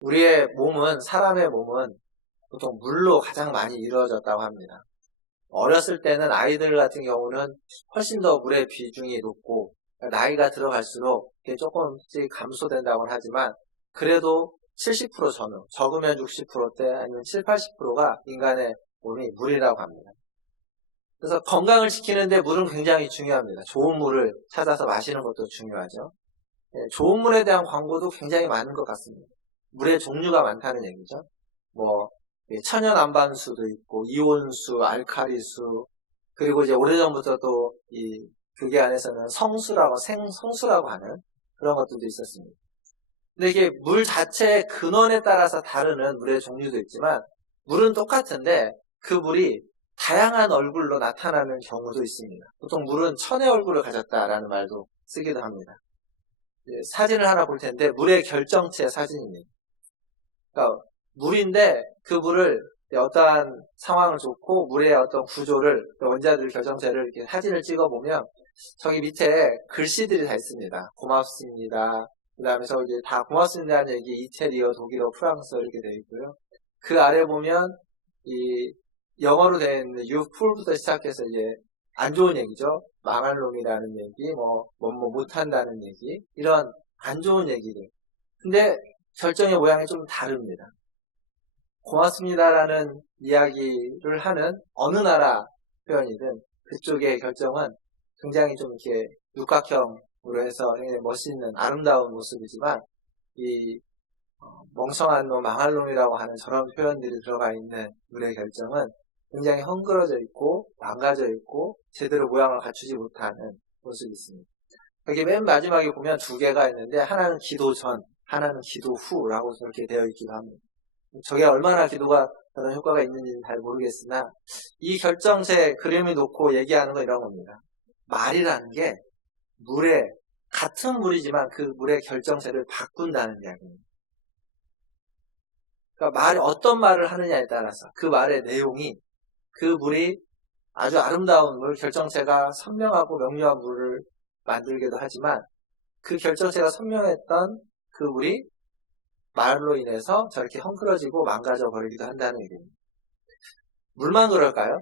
우리의 몸은, 사람의 몸은 보통 물로 가장 많이 이루어졌다고 합니다. 어렸을 때는 아이들 같은 경우는 훨씬 더 물의 비중이 높고 나이가 들어갈수록 이게 조금씩 감소된다고는 하지만 그래도 70% 전후, 적으면 60%대 아니면 7, 80%가 인간의 몸이 물이라고 합니다. 그래서 건강을 지키는데 물은 굉장히 중요합니다. 좋은 물을 찾아서 마시는 것도 중요하죠. 좋은 물에 대한 광고도 굉장히 많은 것 같습니다. 물의 종류가 많다는 얘기죠. 뭐 천연 안반수도 있고 이온수, 알칼리수, 그리고 이제 오래전부터 또 이 교계 안에서는 성수라고 생성수라고 하는 그런 것들도 있었습니다. 근데 이게 물 자체의 근원에 따라서 다르는 물의 종류도 있지만 물은 똑같은데 그 물이 다양한 얼굴로 나타나는 경우도 있습니다. 보통 물은 천의 얼굴을 가졌다라는 말도 쓰기도 합니다. 사진을 하나 볼 텐데 물의 결정체 사진입니다. 그러니까 물인데 그 물을 어떠한 상황을 좋고 물의 어떤 구조를 원자들 결정체를 이렇게 사진을 찍어보면 저기 밑에 글씨들이 다 있습니다. 고맙습니다. 그 다음에 저 이제 다 고맙습니다는 얘기 이태리어, 독일어, 프랑스어 이렇게 되어 있고요. 그 아래 보면 이 영어로 되어 있는 you fool부터 시작해서 이제 안 좋은 얘기죠. 망할 놈이라는 얘기, 뭐 못한다는 얘기, 이런 안 좋은 얘기들. 근데 결정의 모양이 좀 다릅니다. 고맙습니다라는 이야기를 하는 어느 나라 표현이든 그쪽의 결정은 굉장히 좀 이렇게 육각형으로 해서 굉장히 멋있는 아름다운 모습이지만 이 멍청한 놈, 망할 놈이라고 하는 저런 표현들이 들어가 있는 물의 결정은 굉장히 헝클어져 있고 망가져 있고 제대로 모양을 갖추지 못하는 모습이 있습니다. 여기 맨 마지막에 보면 두 개가 있는데 하나는 기도 전, 하나는 기도 후라고 저렇게 되어 있기도 합니다. 저게 얼마나 기도가 그런 효과가 있는지는 잘 모르겠으나 이 결정체 그림을 놓고 얘기하는 건 이런 겁니다. 말이라는 게 물에 같은 물이지만 그 물의 결정체를 바꾼다는 이야기입니다. 그러니까 어떤 말을 하느냐에 따라서 그 말의 내용이 그 물이 아주 아름다운 물, 결정체가 선명하고 명료한 물을 만들기도 하지만 그 결정체가 선명했던 그 물이 말로 인해서 저렇게 헝클어지고 망가져 버리기도 한다는 얘기입니다. 물만 그럴까요?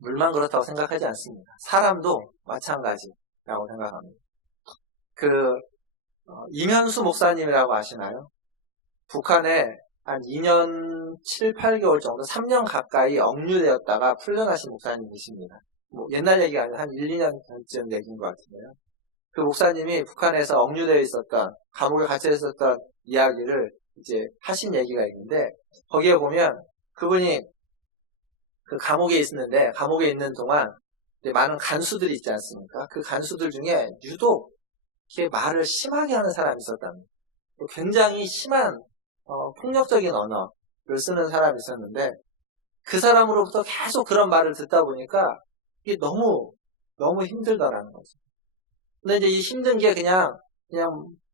물만 그렇다고 생각하지 않습니다. 사람도 마찬가지라고 생각합니다. 이면수 목사님이라고 아시나요? 북한에 한 2년 7, 8개월 정도, 3년 가까이 억류되었다가 풀려나신 목사님이십니다. 뭐 옛날 얘기가 아니라 한 1, 2년 전쯤 얘기인 것 같은데요. 그 목사님이 북한에서 억류되어 있었던, 감옥에 갇혀 있었던 이야기를 이제 하신 얘기가 있는데, 거기에 보면 그분이 그 감옥에 있는데, 감옥에 있는 동안 많은 간수들이 있지 않습니까? 그 간수들 중에 유독 이렇게 말을 심하게 하는 사람이 있었답니다. 굉장히 심한 폭력적인 언어를 쓰는 사람이 있었는데 그 사람으로부터 계속 그런 말을 듣다 보니까 이게 너무 힘들더라는 거죠. 근데 이제 이 힘든 게 그냥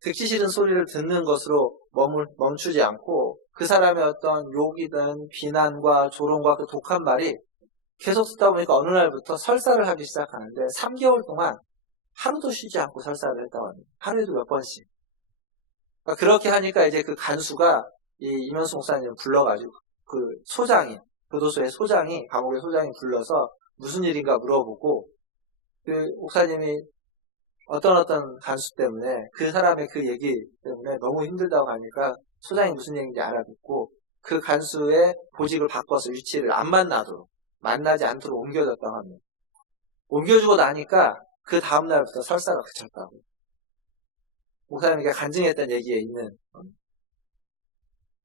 듣기 싫은 소리를 듣는 것으로 멈추지 않고 그 사람의 어떤 욕이든 비난과 조롱과 그 독한 말이 계속 듣다 보니까 어느 날부터 설사를 하기 시작하는데 3개월 동안 하루도 쉬지 않고 설사를 했다고 합니다. 하루에도 몇 번씩. 그렇게 하니까 이제 그 간수가 이 이면수 목사님을 불러가지고 그 소장이, 교도소의 소장이, 감옥의 소장이 불러서 무슨 일인가 물어보고 그 목사님이 어떤 간수 때문에 그 사람의 그 얘기 때문에 너무 힘들다고 하니까 소장이 무슨 얘기인지 알아듣고 그 간수의 보직을 바꿔서 위치를 안 만나지 않도록 옮겨줬다고 합니다. 옮겨주고 나니까 그 다음날부터 설사가 그쳤다고. 목사님이 간증했던 얘기에 있는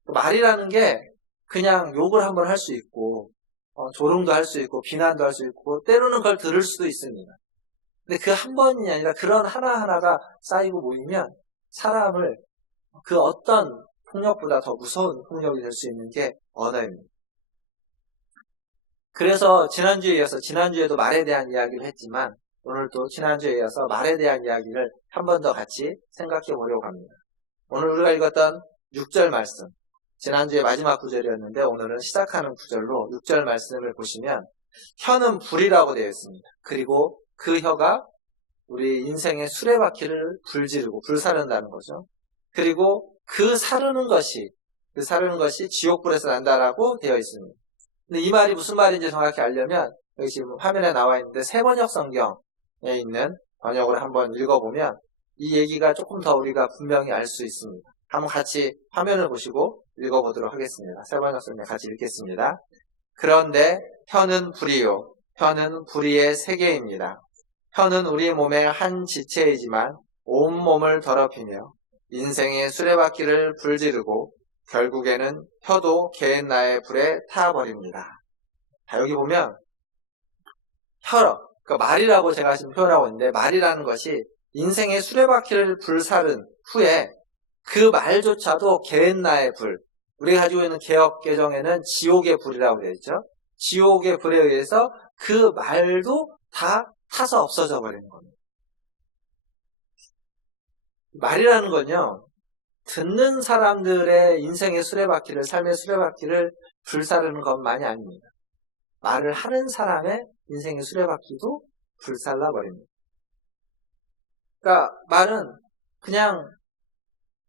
말이라는 게 그냥 욕을 한번 할 수 있고 조롱도 할 수 있고 비난도 할 수 있고 때로는 그걸 들을 수도 있습니다. 근데 그 한 번이 아니라 그런 하나하나가 쌓이고 모이면 사람을 그 어떤 폭력보다 더 무서운 폭력이 될 수 있는 게 언어입니다. 그래서 지난주에도 말에 대한 이야기를 했지만 오늘 또 지난주에 이어서 말에 대한 이야기를 한 번 더 같이 생각해 보려고 합니다. 오늘 우리가 읽었던 6절 말씀, 지난주에 마지막 구절이었는데 오늘은 시작하는 구절로 6절 말씀을 보시면 혀는 불이라고 되어 있습니다. 그리고 그 혀가 우리 인생의 수레바퀴를 불지르고 불사른다는 거죠. 그리고 그 사르는 것이 지옥불에서 난다라고 되어 있습니다. 근데 이 말이 무슨 말인지 정확히 알려면 여기 지금 화면에 나와 있는데 세번역 성경에 있는 번역을 한번 읽어보면 이 얘기가 조금 더 우리가 분명히 알 수 있습니다. 한번 같이 화면을 보시고 읽어보도록 하겠습니다. 세번역 성경 같이 읽겠습니다. 그런데 혀는 불이요, 혀는 불의의 세계입니다. 혀는 우리 몸의 한 지체이지만 온몸을 더럽히며 인생의 수레바퀴를 불지르고 결국에는 혀도 게헨나의 불에 타버립니다. 자, 여기 보면 그러니까 말이라고 제가 지금 표현하고 있는데 말이라는 것이 인생의 수레바퀴를 불사른 후에 그 말조차도 게헨나의 불, 우리가 가지고 있는 개역 개정에는 지옥의 불이라고 되어 있죠. 지옥의 불에 의해서 그 말도 다 타서 없어져 버리는 겁니다. 말이라는 건요, 듣는 사람들의 인생의 수레바퀴를, 삶의 수레바퀴를 불사르는 것만이 아닙니다. 말을 하는 사람의 인생의 수레바퀴도 불살라 버립니다. 그러니까 말은 그냥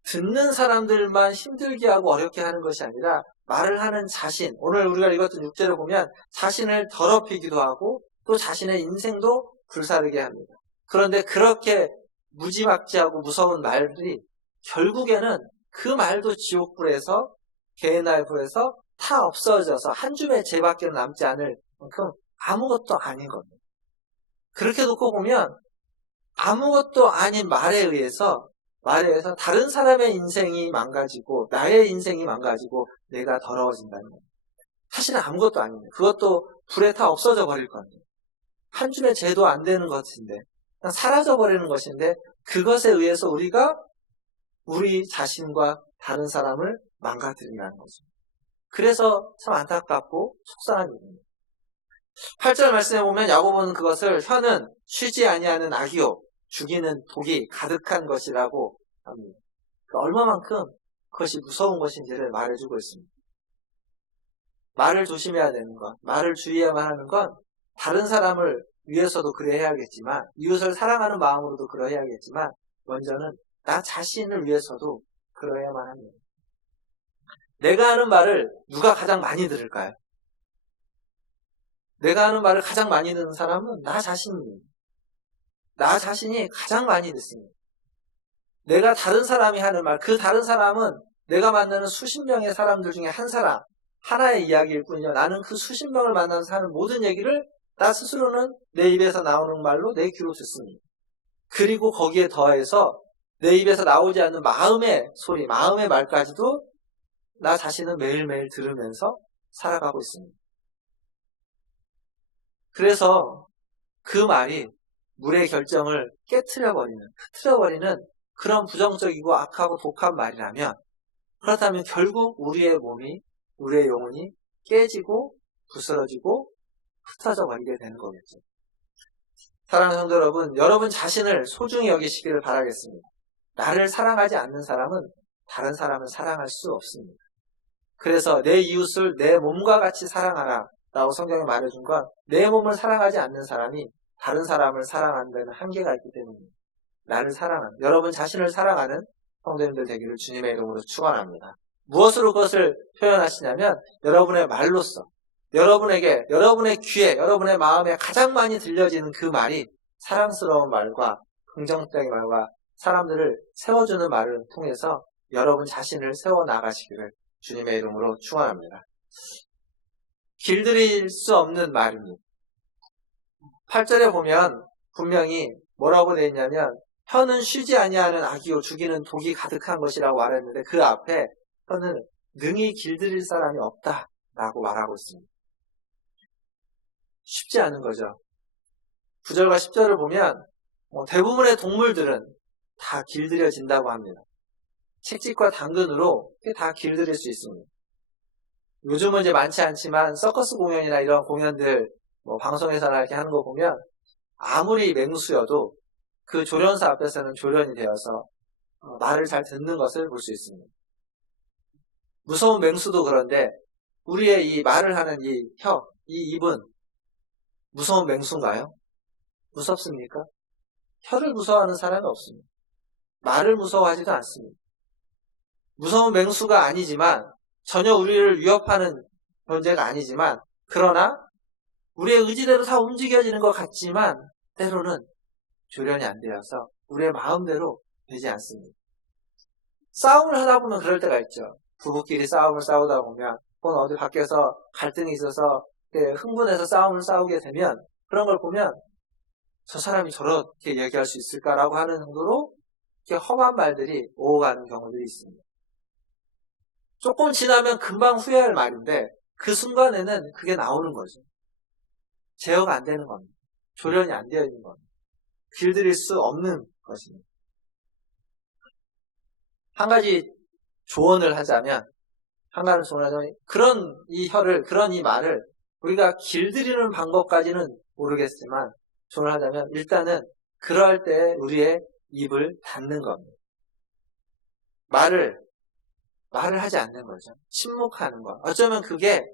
듣는 사람들만 힘들게 하고 어렵게 하는 것이 아니라 말을 하는 자신, 오늘 우리가 읽었던 6절을 보면 자신을 더럽히기도 하고 또 자신의 인생도 불사르게 합니다. 그런데 그렇게 무지막지하고 무서운 말들이 결국에는 그 말도 지옥불에서, 게헨나의 불에서 다 없어져서 한 줌의 재밖에 남지 않을 만큼 아무것도 아닌 겁니다. 그렇게 놓고 보면 아무것도 아닌 말에 의해서 다른 사람의 인생이 망가지고 나의 인생이 망가지고 내가 더러워진다는 겁니다. 사실은 아무것도 아닙니다. 그것도 불에 다 없어져 버릴 겁니다. 한 줌의 죄도 안 되는 것인데 그냥 사라져 버리는 것인데 그것에 의해서 우리가 우리 자신과 다른 사람을 망가뜨린다는 거죠. 그래서 참 안타깝고 속상한 일입니다. 8절 말씀에 보면 야고보는 그것을 혀는 쉬지 아니하는 악이요 죽이는 독이 가득한 것이라고 합니다. 그러니까 얼마만큼 그것이 무서운 것인지를 말해주고 있습니다. 말을 조심해야 되는 것, 말을 주의해야만 하는 건 다른 사람을 위해서도 그래야겠지만 이웃을 사랑하는 마음으로도 그러해야겠지만 먼저는 나 자신을 위해서도 그러야만 합니다. 내가 하는 말을 누가 가장 많이 들을까요? 내가 하는 말을 가장 많이 듣는 사람은 나 자신입니다. 나 자신이 가장 많이 듣습니다. 내가 다른 사람이 하는 말, 그 다른 사람은 내가 만나는 수십 명의 사람들 중에 한 사람, 하나의 이야기일 뿐이요. 나는 그 수십 명을 만나면서 하는 모든 얘기를 나 스스로는 내 입에서 나오는 말로 내 귀로 듣습니다. 그리고 거기에 더해서 내 입에서 나오지 않는 마음의 소리, 마음의 말까지도 나 자신은 매일매일 들으면서 살아가고 있습니다. 그래서 그 말이 물의 결정을 깨트려버리는, 흐트려버리는 그런 부정적이고 악하고 독한 말이라면 그렇다면 결국 우리의 몸이, 우리의 영혼이 깨지고 부스러지고 흩어져 버리게 되는 거겠죠. 사랑하는 성도 여러분, 여러분 자신을 소중히 여기시기를 바라겠습니다. 나를 사랑하지 않는 사람은 다른 사람을 사랑할 수 없습니다. 그래서 내 이웃을 내 몸과 같이 사랑하라 라고 성경에 말해준 건 내 몸을 사랑하지 않는 사람이 다른 사람을 사랑하는 데는 한계가 있기 때문입니다. 나를 사랑하는, 여러분 자신을 사랑하는 성도님들 되기를 주님의 이름으로 축원합니다. 무엇으로 그것을 표현하시냐면 여러분의 말로써, 여러분에게, 여러분의 귀에, 여러분의 마음에 가장 많이 들려지는 그 말이 사랑스러운 말과 긍정적인 말과 사람들을 세워주는 말을 통해서 여러분 자신을 세워나가시기를 주님의 이름으로 축원합니다. 길들일 수 없는 말입니다. 8절에 보면 분명히 뭐라고 되어 있냐면 혀는 쉬지 아니하는 악이요 죽이는 독이 가득한 것이라고 말했는데 그 앞에 혀는 능히 길들일 사람이 없다라고 말하고 있습니다. 쉽지 않은 거죠. 9절과 10절을 보면 대부분의 동물들은 다 길들여진다고 합니다. 채찍과 당근으로 다 길들일 수 있습니다. 요즘은 이제 많지 않지만 서커스 공연이나 이런 공연들 방송에서나 이렇게 하는 거 보면 아무리 맹수여도 그 조련사 앞에서는 조련이 되어서 말을 잘 듣는 것을 볼 수 있습니다. 무서운 맹수도 그런데 우리의 이 말을 하는 이 혀, 이 입은 무서운 맹수인가요? 무섭습니까? 혀를 무서워하는 사람이 없습니다. 말을 무서워하지도 않습니다. 무서운 맹수가 아니지만, 전혀 우리를 위협하는 존재가 아니지만, 그러나 우리의 의지대로 다 움직여지는 것 같지만 때로는 조련이 안 되어서 우리의 마음대로 되지 않습니다. 싸움을 하다 보면 그럴 때가 있죠. 부부끼리 싸움을 싸우다 보면, 혹은 어디 밖에서 갈등이 있어서 흥분해서 싸움을 싸우게 되면, 그런 걸 보면 저 사람이 저렇게 얘기할 수 있을까라고 하는 정도로 이렇게 험한 말들이 오가는 경우들이 있습니다. 조금 지나면 금방 후회할 말인데 그 순간에는 그게 나오는 거죠. 제어가 안 되는 겁니다. 조련이 안 되어 있는 겁니다. 길들일 수 없는 것입니다. 한 가지 조언을 하자면, 그런 이 말을 우리가 길들이는 방법까지는 모르겠지만, 조언을 하자면, 일단은 그럴 때 우리의 입을 닫는 겁니다. 말을 하지 않는 거죠. 침묵하는 거. 어쩌면 그게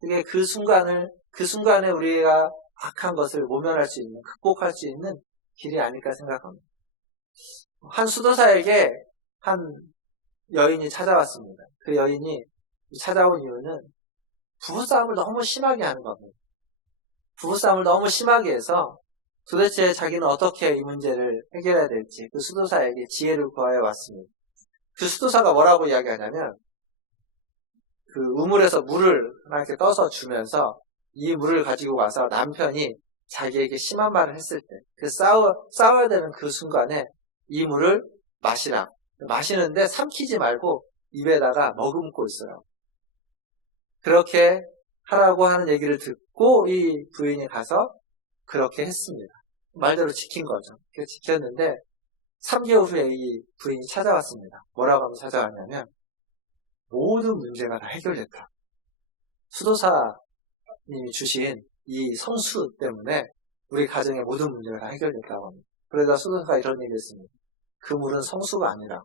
그 순간에 우리가 악한 것을 모면할 수 있는, 극복할 수 있는 길이 아닐까 생각합니다. 한 수도사에게 한 여인이 찾아왔습니다. 그 여인이 찾아온 이유는 부부싸움을 너무 심하게 하는 겁니다. 부부싸움을 너무 심하게 해서 도대체 자기는 어떻게 이 문제를 해결해야 될지 그 수도사에게 지혜를 구하여 왔습니다. 그 수도사가 뭐라고 이야기하냐면, 그 우물에서 물을 이렇게 떠서 주면서 이 물을 가지고 와서 남편이 자기에게 심한 말을 했을 때, 싸워야 되는 그 순간에 이 물을 마시라. 마시는데 삼키지 말고 입에다가 머금고 있어요. 그렇게 하라고 하는 얘기를 듣고 이 부인이 가서 그렇게 했습니다. 말대로 지킨 거죠. 지켰는데 3개월 후에 이 부인이 찾아왔습니다. 뭐라고 하면 찾아왔냐면, 모든 문제가 다 해결됐다. 수도사님이 주신 이 성수 때문에 우리 가정의 모든 문제가 다 해결됐다고 합니다. 그러다 수도사가 이런 얘기를 했습니다. 그 물은 성수가 아니라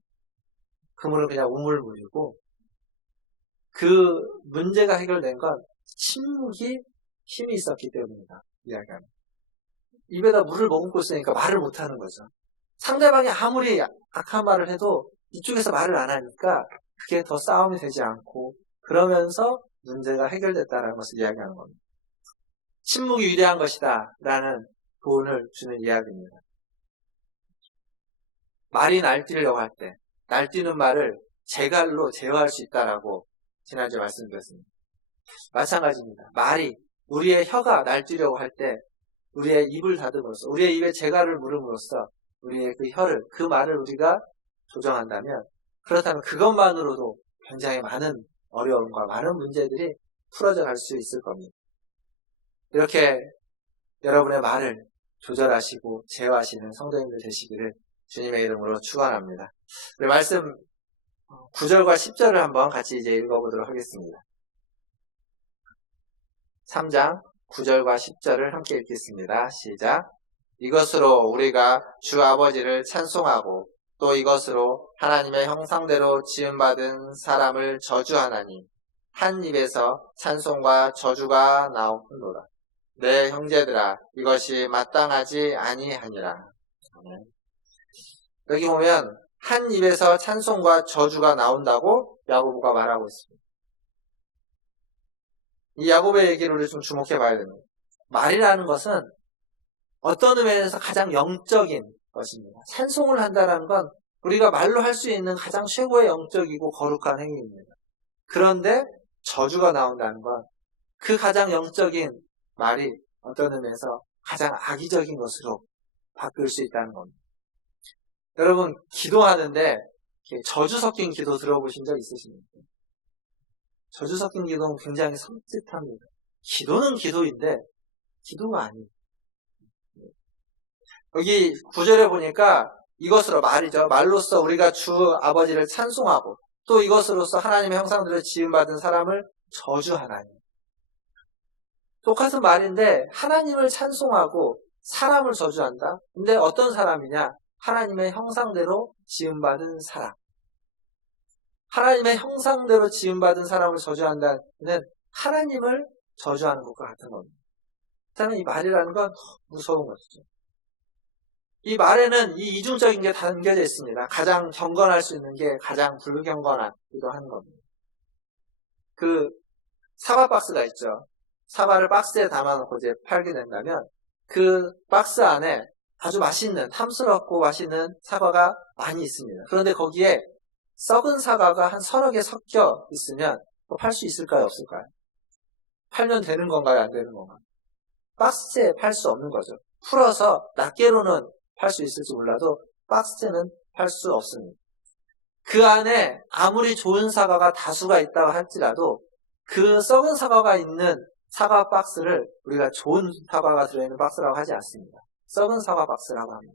그 물은 그냥 우물물이고, 그 문제가 해결된 건 침묵이 힘이 있었기 때문이다. 이야기합니다. 입에다 물을 머금고 있으니까 말을 못하는 거죠. 상대방이 아무리 악한 말을 해도 이쪽에서 말을 안 하니까 그게 더 싸움이 되지 않고, 그러면서 문제가 해결됐다는 것을 이야기하는 겁니다. 침묵이 위대한 것이다 라는 교훈을 주는 이야기입니다. 말이 날뛰려고 할 때 날뛰는 말을 제갈로 제어할 수 있다라고 지난주에 말씀드렸습니다. 마찬가지입니다. 우리의 혀가 날뛰려고 할 때 우리의 입을 닫음으로써, 우리의 입에 제갈을 물음으로써 우리의 그 말을 우리가 조정한다면, 그렇다면 그것만으로도 굉장히 많은 어려움과 많은 문제들이 풀어져 갈 수 있을 겁니다. 이렇게 여러분의 말을 조절하시고 제어하시는 성도님들 되시기를 주님의 이름으로 축원합니다. 우리 말씀 9절과 10절을 한번 같이 이제 읽어보도록 하겠습니다. 3장 9절과 10절을 함께 읽겠습니다. 시작. 이것으로 우리가 주 아버지를 찬송하고 또 이것으로 하나님의 형상대로 지음받은 사람을 저주하나니 한 입에서 찬송과 저주가 나오노라. 내 형제들아, 이것이 마땅하지 아니하니라. 여기 보면 한 입에서 찬송과 저주가 나온다고 야고보가 말하고 있습니다. 이 야고보의 얘기를 우리 좀 주목해 봐야 됩니다. 말이라는 것은 어떤 의미에서 가장 영적인 것입니다. 찬송을 한다는 건 우리가 말로 할 수 있는 가장 최고의 영적이고 거룩한 행위입니다. 그런데 저주가 나온다는 건 그 가장 영적인 말이 어떤 의미에서 가장 악의적인 것으로 바뀔 수 있다는 겁니다. 여러분, 기도하는데 저주 섞인 기도 들어보신 적 있으십니까? 저주 섞인 기도는 굉장히 섬찟합니다. 기도는 기도인데 기도가 아니에요. 여기 9절에 보니까 이것으로 말로써 우리가 주 아버지를 찬송하고 또 이것으로서 하나님의 형상대로 지음받은 사람을 저주하나니. 똑같은 말인데 하나님을 찬송하고 사람을 저주한다? 근데 어떤 사람이냐? 하나님의 형상대로 지음받은 사람. 하나님의 형상대로 지음받은 사람을 저주한다는 하나님을 저주하는 것과 같은 겁니다. 일단은 이 말이라는 건 무서운 것이죠. 이 말에는 이 이중적인 게 담겨져 있습니다. 가장 경건할 수 있는 게 가장 불경건하기도 하는 겁니다. 그 사과 박스가 있죠. 사과를 박스에 담아놓고 이제 팔게 된다면 그 박스 안에 아주 맛있는, 탐스럽고 맛있는 사과가 많이 있습니다. 그런데 거기에 썩은 사과가 한 서너 개 섞여 있으면 팔 수 있을까요? 없을까요? 팔면 되는 건가요? 안 되는 건가요? 박스에 팔 수 없는 거죠. 풀어서 낱개로는 팔 수 있을지 몰라도 박스에는 팔 수 없습니다. 그 안에 아무리 좋은 사과가 다수가 있다고 할지라도 그 썩은 사과가 있는 사과 박스를 우리가 좋은 사과가 들어있는 박스라고 하지 않습니다. 썩은 사과 박스라고 합니다.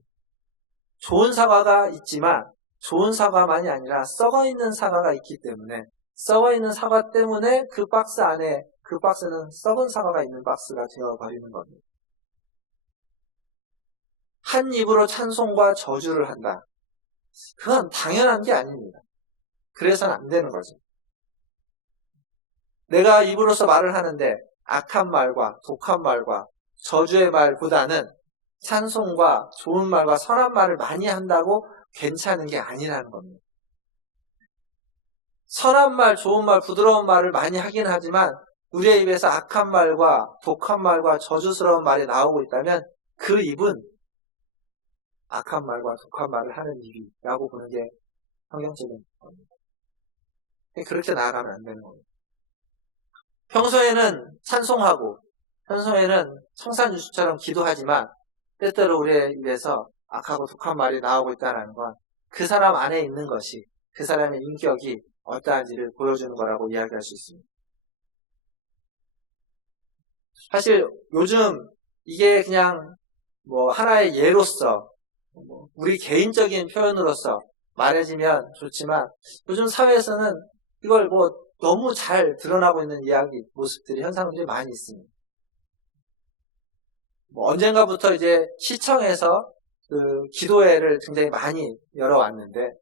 좋은 사과가 있지만 좋은 사과만이 아니라 썩어있는 사과가 있기 때문에 썩어있는 사과 때문에 그 박스 안에 그 박스는 썩은 사과가 있는 박스가 되어버리는 겁니다. 한 입으로 찬송과 저주를 한다. 그건 당연한 게 아닙니다. 그래서는 안 되는 거죠. 내가 입으로서 말을 하는데 악한 말과 독한 말과 저주의 말보다는 찬송과 좋은 말과 선한 말을 많이 한다고 괜찮은 게 아니라는 겁니다. 선한 말, 좋은 말, 부드러운 말을 많이 하긴 하지만 우리의 입에서 악한 말과 독한 말과 저주스러운 말이 나오고 있다면 그 입은 악한 말과 독한 말을 하는 입이라고 보는 게 성경적인 겁니다. 그렇게 나아가면 안 되는 겁니다. 평소에는 찬송하고 평소에는 청산유수처럼 기도하지만 때때로 우리의 입에서 악하고 독한 말이 나오고 있다는 건 그 사람 안에 있는 것이 그 사람의 인격이 어떠한지를 보여주는 거라고 이야기할 수 있습니다. 사실 요즘 이게 그냥 하나의 예로서 우리 개인적인 표현으로서 말해지면 좋지만 요즘 사회에서는 이걸 너무 잘 드러나고 있는 이야기 모습들이 현상들이 많이 있습니다. 언젠가부터 이제 시청에서 그 기도회를 굉장히 많이 열어왔는데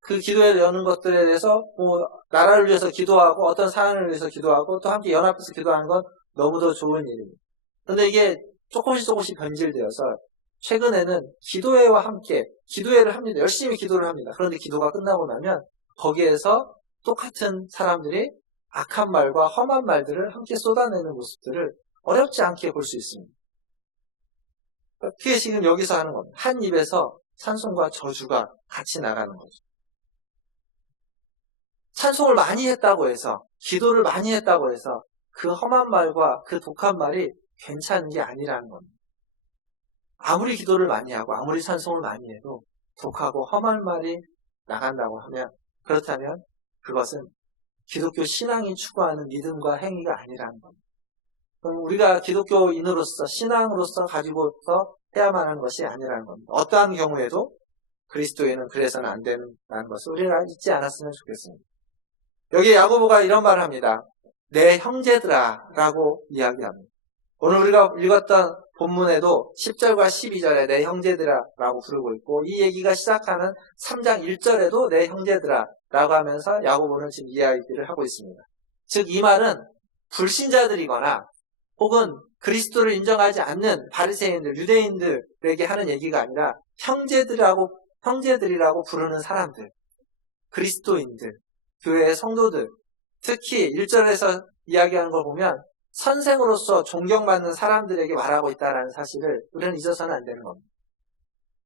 그 기도회 여는 것들에 대해서 나라를 위해서 기도하고 어떤 사안을 위해서 기도하고 또 함께 연합해서 기도하는 건 너무도 좋은 일입니다. 그런데 이게 조금씩 변질되어서 최근에는 기도회와 함께 기도회를 합니다. 열심히 기도를 합니다. 그런데 기도가 끝나고 나면 거기에서 똑같은 사람들이 악한 말과 험한 말들을 함께 쏟아내는 모습들을 어렵지 않게 볼 수 있습니다. 그게 지금 여기서 하는 겁니다. 한 입에서 찬송과 저주가 같이 나가는 거죠. 찬송을 많이 했다고 해서 기도를 많이 했다고 해서 그 험한 말과 그 독한 말이 괜찮은 게 아니라는 겁니다. 아무리 기도를 많이 하고 아무리 찬송을 많이 해도 독하고 험한 말이 나간다고 하면 그렇다면 그것은 기독교 신앙이 추구하는 믿음과 행위가 아니라는 겁니다. 그럼 우리가 기독교인으로서 신앙으로서 가지고서 해야만 하는 것이 아니라는 겁니다. 어떠한 경우에도 그리스도인은 그래서는 안 된다는 것을 우리가 잊지 않았으면 좋겠습니다. 여기 야고보가 이런 말을 합니다. 내 형제들아 라고 이야기합니다. 오늘 우리가 읽었던 본문에도 10절과 12절에 내 형제들아 라고 부르고 있고 이 얘기가 시작하는 3장 1절에도 내 형제들아 라고 하면서 야고보는 지금 이야기를 하고 있습니다. 즉 이 말은 불신자들이거나 혹은 그리스도를 인정하지 않는 바리새인들, 유대인들에게 하는 얘기가 아니라 형제들이라고 부르는 사람들, 그리스도인들, 교회의 성도들, 특히 1절에서 이야기하는 걸 보면 선생으로서 존경받는 사람들에게 말하고 있다는 사실을 우리는 잊어서는 안 되는 겁니다.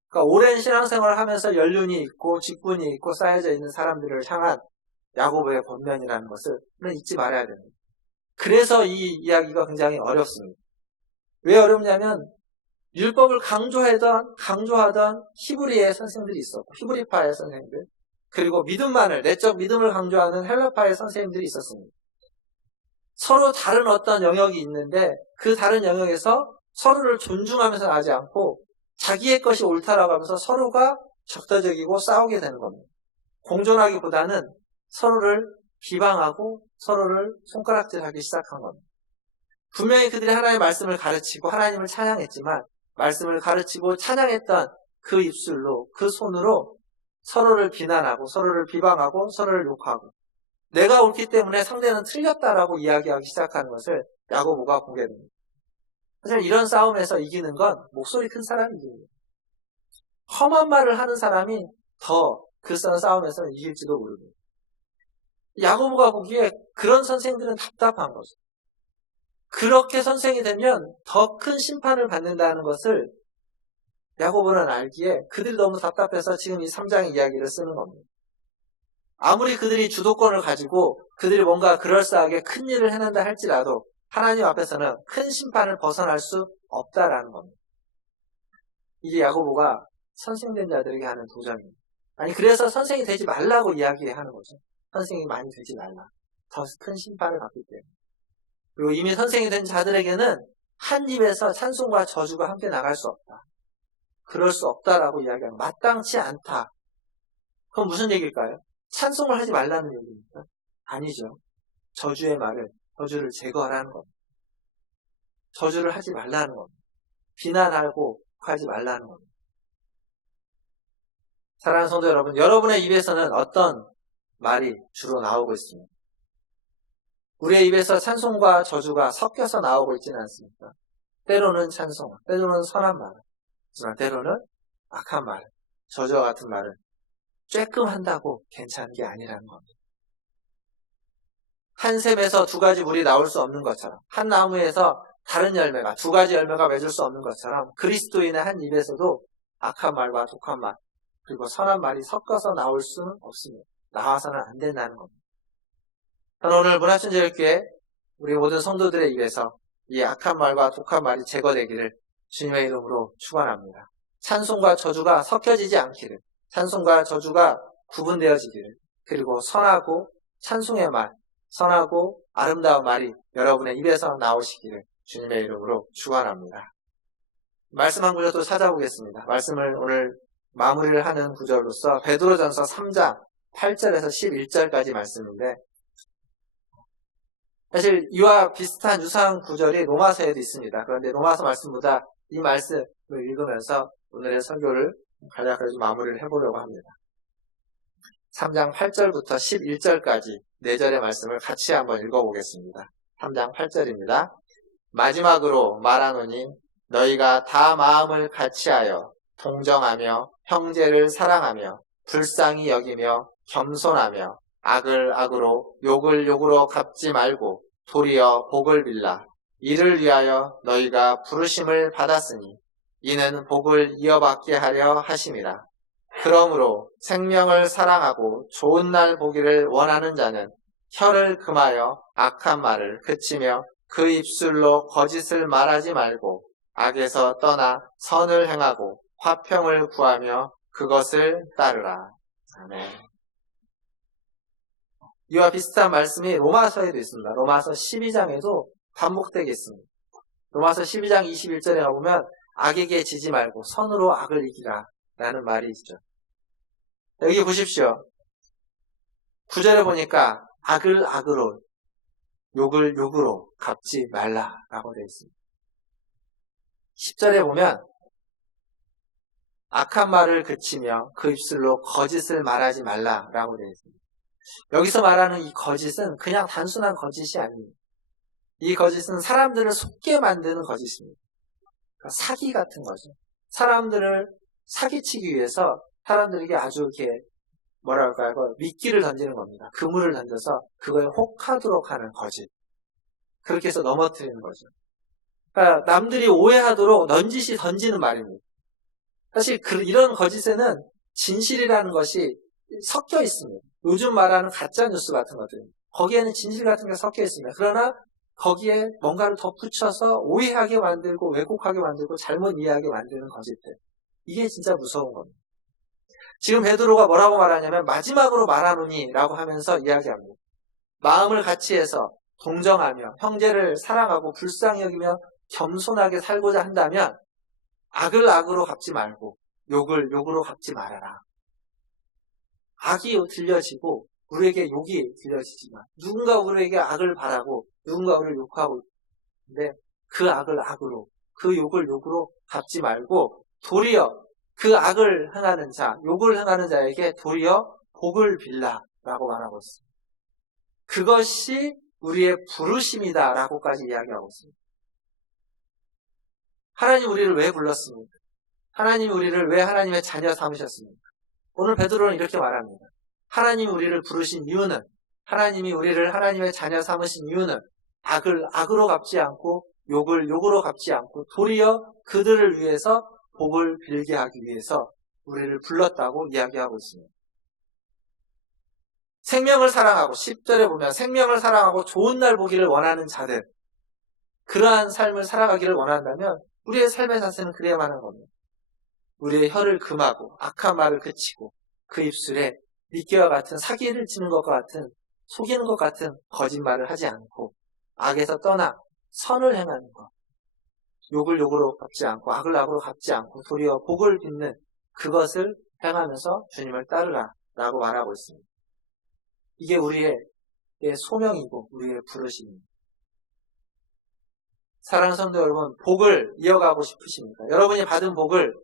그러니까 오랜 신앙생활을 하면서 연륜이 있고 직분이 있고 쌓여져 있는 사람들을 향한 야고보의 권면이라는 것을 우리는 잊지 말아야 됩니다. 그래서 이 이야기가 굉장히 어렵습니다. 왜 어렵냐면 율법을 강조하던 히브리의 선생들이 있었고 히브리파의 선생들 그리고 내적 믿음을 강조하는 헬라파의 선생님들이 있었습니다. 서로 다른 어떤 영역이 있는데 그 다른 영역에서 서로를 존중하면서 나지 않고 자기의 것이 옳다라고 하면서 서로가 적대적이고 싸우게 되는 겁니다. 공존하기보다는 서로를 비방하고 서로를 손가락질하기 시작한 겁니다. 분명히 그들이 하나님의 말씀을 가르치고 하나님을 찬양했지만 말씀을 가르치고 찬양했던 그 입술로 그 손으로 서로를 비난하고 서로를 비방하고 서로를 욕하고 내가 옳기 때문에 상대는 틀렸다라고 이야기하기 시작하는 것을 야고보가 공개됩니다. 사실 이런 싸움에서 이기는 건 목소리 큰 사람이 이깁니다. 험한 말을 하는 사람이 더 글쓰는 싸움에서 이길지도 모르고. 야고보가 보기에 그런 선생들은 답답한 거죠. 그렇게 선생이 되면 더 큰 심판을 받는다는 것을 야고보는 알기에 그들이 너무 답답해서 지금 이 3장의 이야기를 쓰는 겁니다. 아무리 그들이 주도권을 가지고 그들이 뭔가 그럴싸하게 큰 일을 해낸다 할지라도 하나님 앞에서는 큰 심판을 벗어날 수 없다라는 겁니다. 이게 야고보가 선생된 자들에게 하는 도전입니다. 아니 그래서 선생이 되지 말라고 이야기하는 거죠. 선생이 많이 되지 말라. 더 큰 심판을 받기 때문에. 그리고 이미 선생이 된 자들에게는 한 입에서 찬송과 저주가 함께 나갈 수 없다. 그럴 수 없다라고 이야기하는 마땅치 않다. 그럼 무슨 얘기일까요? 찬송을 하지 말라는 얘기입니까? 아니죠. 저주의 말을, 저주를 제거하라는 겁니다. 저주를 하지 말라는 겁니다. 비난하고 하지 말라는 겁니다. 사랑하는 성도 여러분, 여러분의 입에서는 어떤 말이 주로 나오고 있습니다. 우리의 입에서 찬송과 저주가 섞여서 나오고 있지는 않습니까? 때로는 찬송, 때로는 선한 말, 하지만 때로는 악한 말, 저주와 같은 말을 쬐끔 한다고 괜찮은 게 아니라는 겁니다. 한 샘에서 두 가지 물이 나올 수 없는 것처럼, 한 나무에서 다른 열매가, 두 가지 열매가 맺을 수 없는 것처럼 그리스도인의 한 입에서도 악한 말과 독한 말, 그리고 선한 말이 섞어서 나올 수는 없습니다. 나와서는 안 된다는 겁니다. 저는 오늘 문화천재교회 우리 모든 성도들의 입에서 이 악한 말과 독한 말이 제거되기를 주님의 이름으로 축원합니다. 찬송과 저주가 섞여지지 않기를, 찬송과 저주가 구분되어지기를, 그리고 선하고 찬송의 말, 선하고 아름다운 말이 여러분의 입에서 나오시기를 주님의 이름으로 축원합니다. 말씀 한 구절 또 찾아보겠습니다. 말씀을 오늘 마무리를 하는 구절로서 베드로전서 3장 8절에서 11절까지 말씀인데, 사실 이와 비슷한 유사한 구절이 로마서에도 있습니다. 그런데 로마서 말씀보다 이 말씀을 읽으면서 오늘의 설교를 간략하게 좀 마무리를 해보려고 합니다. 3장 8절부터 11절까지 4절의 말씀을 같이 한번 읽어보겠습니다. 3장 8절입니다. 마지막으로 말하노니 너희가 다 마음을 같이하여 동정하며 형제를 사랑하며 불쌍히 여기며 겸손하며 악을 악으로 욕을 욕으로 갚지 말고 도리어 복을 빌라. 이를 위하여 너희가 부르심을 받았으니 이는 복을 이어받게 하려 하심이라. 그러므로 생명을 사랑하고 좋은 날 보기를 원하는 자는 혀를 금하여 악한 말을 그치며 그 입술로 거짓을 말하지 말고 악에서 떠나 선을 행하고 화평을 구하며 그것을 따르라. 아멘. 이와 비슷한 말씀이 로마서에도 있습니다. 로마서 12장에도 반복되게 있습니다. 로마서 12장 21절에 가보면 악에게 지지 말고 선으로 악을 이기라 라는 말이 있죠. 여기 보십시오. 9절에 보니까 악을 악으로 욕을 욕으로 갚지 말라라고 되어 있습니다. 10절에 보면 악한 말을 그치며 그 입술로 거짓을 말하지 말라라고 되어 있습니다. 여기서 말하는 이 거짓은 그냥 단순한 거짓이 아닙니다. 이 거짓은 사람들을 속게 만드는 거짓입니다. 그러니까 사기 같은 거죠. 사람들을 사기치기 위해서 사람들에게 아주 이렇게 뭐랄까요? 미끼를 던지는 겁니다. 그물을 던져서 그거에 혹하도록 하는 거짓. 그렇게 해서 넘어뜨리는 거죠. 그러니까 남들이 오해하도록 넌지시 던지는 말입니다. 사실 이런 거짓에는 진실이라는 것이 섞여 있습니다. 요즘 말하는 가짜뉴스 같은 것들, 거기에는 진실 같은 게 섞여 있습니다. 그러나 거기에 뭔가를 덧붙여서 오해하게 만들고 왜곡하게 만들고 잘못 이해하게 만드는 거짓들. 이게 진짜 무서운 겁니다. 지금 베드로가 뭐라고 말하냐면 마지막으로 말하노니 라고 하면서 이야기합니다. 마음을 같이해서 동정하며 형제를 사랑하고 불쌍히 여기며 겸손하게 살고자 한다면 악을 악으로 갚지 말고 욕을 욕으로 갚지 말아라. 악이 들려지고 우리에게 욕이 들려지지만 누군가 우리에게 악을 바라고 누군가 우리를 욕하고 있는데 그 악을 악으로 그 욕을 욕으로 갚지 말고 도리어 그 악을 행하는 자, 욕을 행하는 자에게 도리어 복을 빌라라고 말하고 있습니다. 그것이 우리의 부르심이다라고까지 이야기하고 있습니다. 하나님 우리를 왜 불렀습니까? 하나님이 우리를 왜 하나님의 자녀 삼으셨습니까? 오늘 베드로는 이렇게 말합니다. 하나님이 우리를 부르신 이유는, 하나님이 우리를 하나님의 자녀 삼으신 이유는 악을 악으로 갚지 않고 욕을 욕으로 갚지 않고 도리어 그들을 위해서 복을 빌게 하기 위해서 우리를 불렀다고 이야기하고 있습니다. 생명을 사랑하고 10절에 보면 생명을 사랑하고 좋은 날 보기를 원하는 자들, 그러한 삶을 살아가기를 원한다면 우리의 삶의 자세는 그래야만 하는 겁니다. 우리의 혀를 금하고 악한 말을 그치고 그 입술에 미끼와 같은 사기를 치는 것과 같은 속이는 것 같은 거짓말을 하지 않고 악에서 떠나 선을 행하는 것, 욕을 욕으로 갚지 않고 악을 악으로 갚지 않고 도리어 복을 빚는 그것을 행하면서 주님을 따르라 라고 말하고 있습니다. 이게 우리의 소명이고 우리의 부르심입니다. 사랑하는 성도 여러분, 복을 이어가고 싶으십니까? 여러분이 받은 복을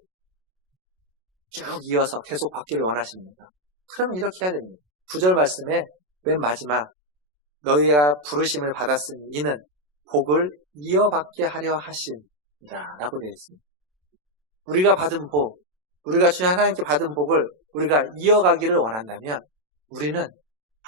쭉 이어서 계속 받기를 원하십니까? 그럼 이렇게 해야 됩니다. 9절 말씀에 맨 마지막 너희가 부르심을 받았으니 이는 복을 이어받게 하려 하심이라 라고 되어 있습니다. 우리가 받은 복, 우리가 주님 하나님께 받은 복을 우리가 이어가기를 원한다면 우리는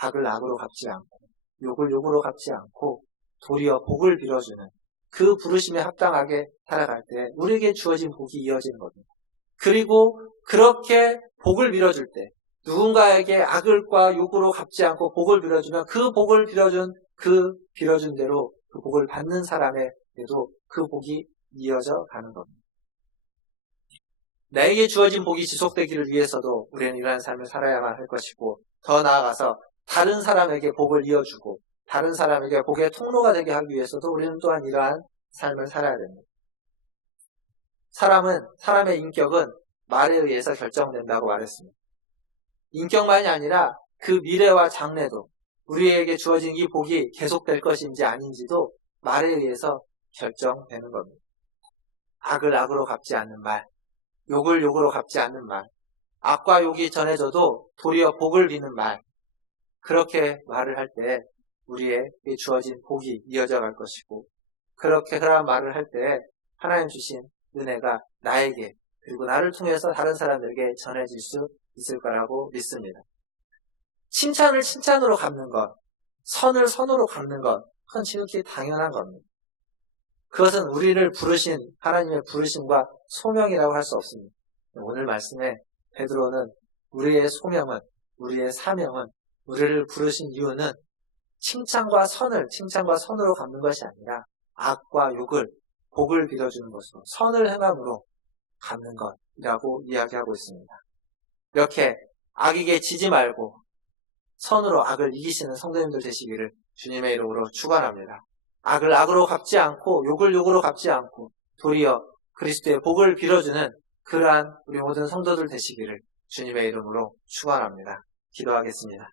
악을 악으로 갚지 않고 욕을 욕으로 갚지 않고 도리어 복을 빌어주는 그 부르심에 합당하게 살아갈 때 우리에게 주어진 복이 이어지는 겁니다. 그리고 그렇게 복을 빌어줄 때 누군가에게 악을과 욕으로 갚지 않고 복을 빌어주면 그 복을 빌어준 대로 그 복을 받는 사람에게도 그 복이 이어져 가는 겁니다. 나에게 주어진 복이 지속되기를 위해서도 우리는 이러한 삶을 살아야만 할 것이고 더 나아가서 다른 사람에게 복을 이어주고 다른 사람에게 복의 통로가 되게 하기 위해서도 우리는 또한 이러한 삶을 살아야 됩니다. 사람의 인격은 말에 의해서 결정된다고 말했습니다. 인격만이 아니라 그 미래와 장래도 우리에게 주어진 이 복이 계속될 것인지 아닌지도 말에 의해서 결정되는 겁니다. 악을 악으로 갚지 않는 말, 욕을 욕으로 갚지 않는 말, 악과 욕이 전해져도 도리어 복을 비는 말, 그렇게 말을 할 때 우리에게 주어진 복이 이어져 갈 것이고 그러한 말을 할 때 하나님 주신 은혜가 나에게 그리고 나를 통해서 다른 사람들에게 전해질 수 있을 거라고 믿습니다. 칭찬을 칭찬으로 갚는 것, 선을 선으로 갚는 것, 그건 지극히 당연한 겁니다. 그것은 우리를 부르신 하나님의 부르심과 소명이라고 할 수 없습니다. 오늘 말씀에 베드로는 우리의 소명은, 우리의 사명은, 우리를 부르신 이유는 칭찬과 선으로 갚는 것이 아니라 악과 욕을 복을 빌어주는 것으로 선을 행함으로 갚는 것이라고 이야기하고 있습니다. 이렇게 악에게 지지 말고 선으로 악을 이기시는 성도님들 되시기를 주님의 이름으로 축원합니다. 악을 악으로 갚지 않고 욕을 욕으로 갚지 않고 도리어 그리스도의 복을 빌어주는 그러한 우리 모든 성도들 되시기를 주님의 이름으로 축원합니다. 기도하겠습니다.